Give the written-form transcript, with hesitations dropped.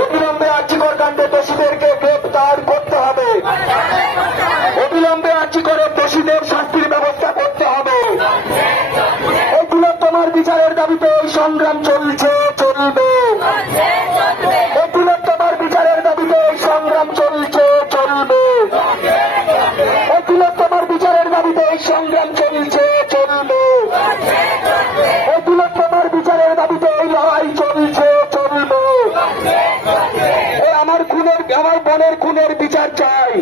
অবিলম্বে আর্যিকর কাণ্ডে দোষীদেরকে গ্রেপ্তার করতে হবে। অবিলম্বে আর্যিকরের দোষীদের শাস্তির ব্যবস্থা করতে হবে। এই তিলোত্তমার বিচারের দাবিতে এই সংগ্রাম চলছে, চলবে। এই তিলোত্তমার বিচারের দাবিতে এই সংগ্রাম চলছে, চলবে। এই তিলোত্তমার বিচারের দাবিতে এই সংগ্রাম চলছে, চলবে। এই তিলোত্তমার বিচারের দাবিতে এই লড়াই চলছে, চলবে। আমার বোনের খুনের বিচার চাই।